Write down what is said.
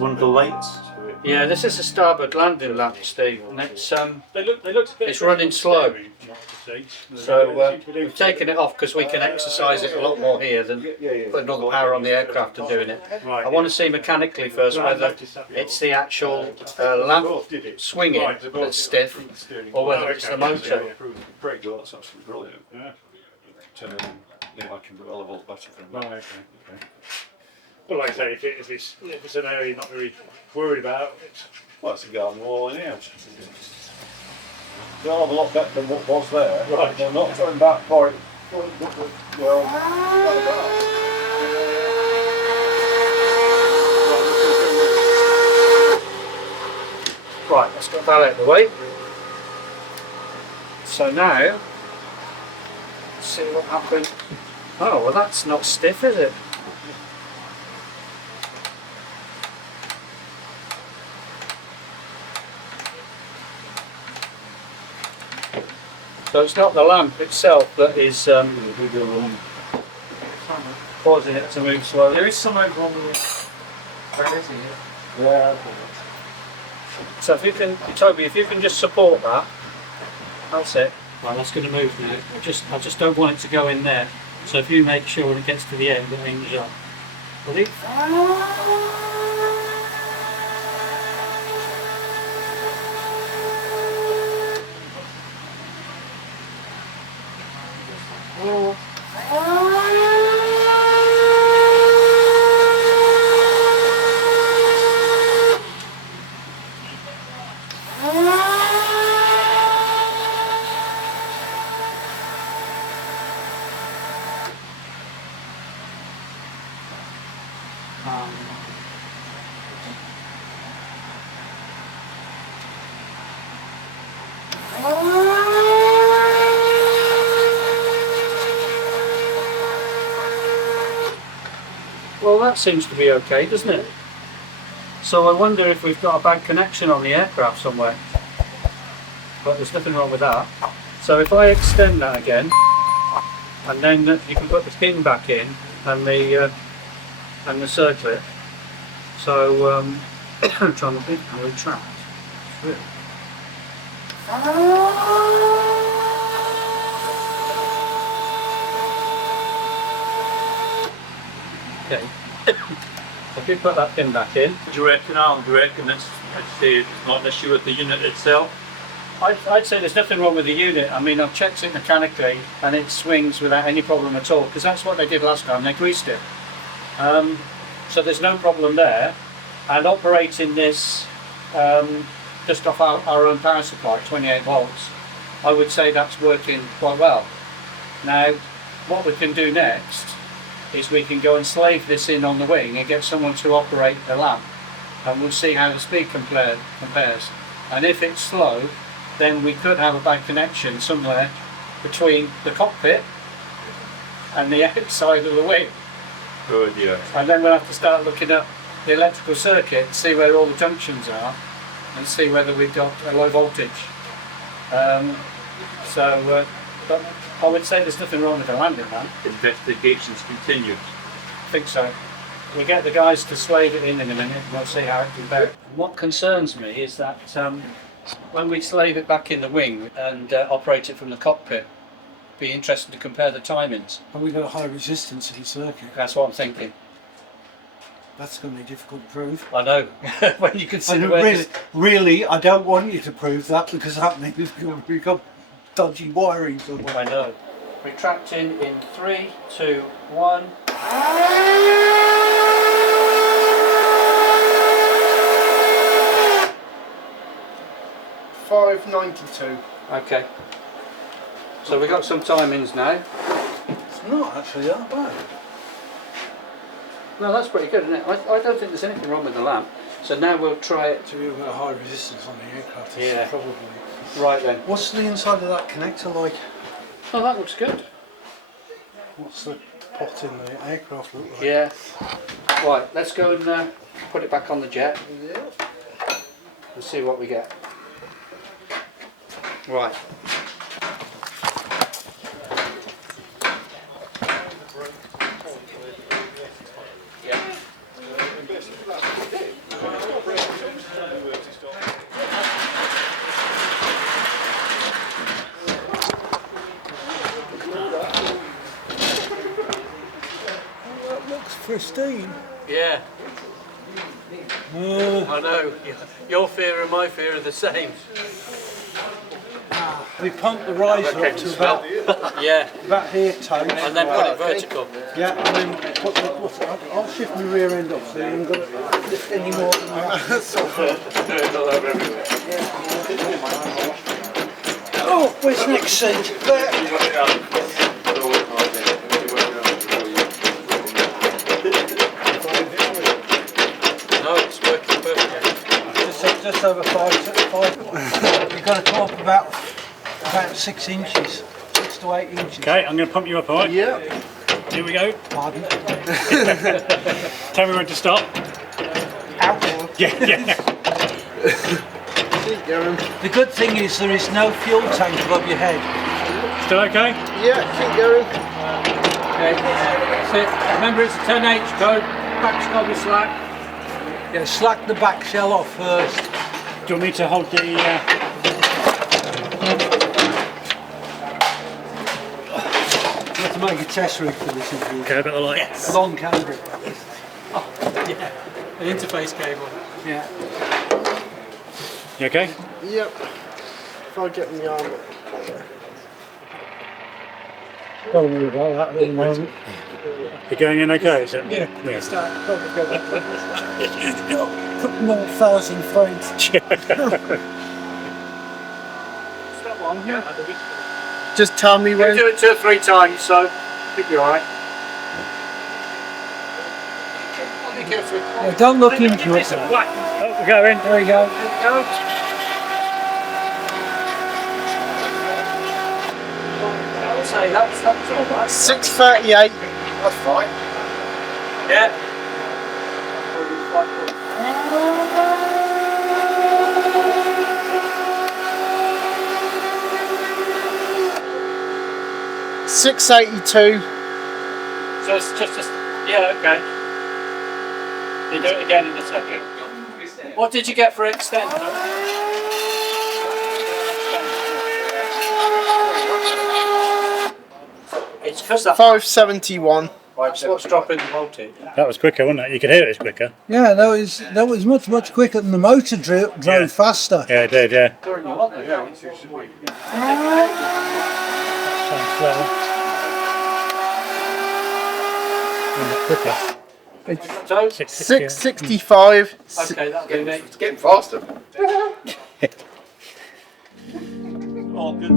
one of the lights. Yeah, this is a starboard landing lamp, Steve, and it's It's running slow. So we've taken it off because we can exercise it a lot more here than putting all the power on the aircraft and doing it. I want to see mechanically first whether it's the actual lamp swinging that's stiff or whether it's the motor. Brake that's absolutely brilliant. Yeah. Turn it on, I can do a level better from that. Right, okay. But like I say, if it's an area you're not very worried about, Well, it's a garden wall in here. They'll have a lot better than what was there. Right. They're not going back for it. Well, Right, let's get that out of the way. So now, let's see what happens. Oh, well that's not stiff, is it? So it's not the lamp itself that is causing it to move slowly. There is some over on the... Where is he? yeah. So if you can, Toby, if you can just support that, that's it. Right, that's going to move now. I just don't want it to go in there. So if you make sure when it gets to the end, it aims up. Ready? Well, that seems to be okay, doesn't it? So I wonder if we've got a bad connection on the aircraft somewhere. But there's nothing wrong with that. So if I extend that again, and then you can put the pin back in and the circlip. So I'm trying to think and retract. Okay. If you put that pin back in. Do you reckon, Alan? Do you reckon it's not an issue with the unit itself? I'd say there's nothing wrong with the unit. I mean, I've checked it mechanically and it swings without any problem at all, because that's what they did last time, they greased it. So there's no problem there. And operating this just off our own power supply, 28 volts, I would say that's working quite well. Now, what we can do next is we can go and slave this in on the wing and get someone to operate the lamp, and we'll see how the speed compares. And if it's slow, then we could have a bad connection somewhere between the cockpit and the outside of the wing. Good, yeah. And then we'll have to start looking at the electrical circuit, see where all the junctions are, and see whether we've got a low voltage. But I would say there's nothing wrong with the landing man. Investigations continue. I think so. We'll get the guys to slave it in a minute and we'll see how it compares. What concerns me is that when we slave it back in the wing and operate it from the cockpit, it'd be interesting to compare the timings. And we've got a high resistance in the circuit. That's what I'm thinking. That's going to be difficult to prove. I know. When you consider really, I don't want you to prove that, because that means we've got dodgy wiring somewhere. I know. Retracting in 3, 2, 1. $5.92. Okay. So we got some timings now. It's not actually that bad. No, that's pretty good, isn't it? I don't think there's anything wrong with the lamp. So now we'll try it. So we've got a high resistance on the aircraft. Yeah. Probably. Right then. What's the inside of that connector like? Oh, that looks good. What's the pot in the aircraft look like? Yeah. Right, let's go and put it back on the jet. Yeah. And see what we get. Right. Yeah. pristine. Yeah, I know. Your fear and my fear are the same. We pumped the riser up to Yeah, about here, Tony. and then put it vertical. Yeah, and then put the, I'll shift my rear end up so you haven't got to lift any more than that. Oh, where's the next seat? There. No, it's working perfectly. Just over 5. You've got to come up about 6 inches, 6 to 8 inches. Okay, I'm going to pump you up, alright? Yeah. Here we go. Pardon. Tell me when to stop. Out. Yeah. Keep going. The good thing is there is no fuel tank above your head. Still okay? Yeah, keep going. Okay, that's it. Remember, it's a 10H code. Back's got to be slack. Yeah, slack the back shell off first. Do you want me to hold the... You have to make a test rig for this. Okay, I've got the light. Yes. Long cable. Yeah, an interface cable. Yeah. You okay? Yep. If I get my arm up. Don't worry about that at the moment. You're going in okay, is it? Yeah. Yeah. Probably go back. Couple more 1,000 frames. Just tell me You when. do it 2 or 3 times, so you'll be alright. Be careful. Yeah, don't look into it. Oh, we're going. There we go. Go. I would say that's all right. 6:38. That's fine. Yeah. 6:82. So it's just a, yeah, okay. You do it again in a second. What did you get for extend? It's because that 571. that's what's dropping the voltage. That was quicker, wasn't it? You could hear it was quicker. Yeah, that was much quicker than the motor drove Yeah. faster. Yeah, it did, yeah. During the what, yeah. Sounds slower. Quicker. So, 6:65. okay, that'll be neat. It's getting faster. All good.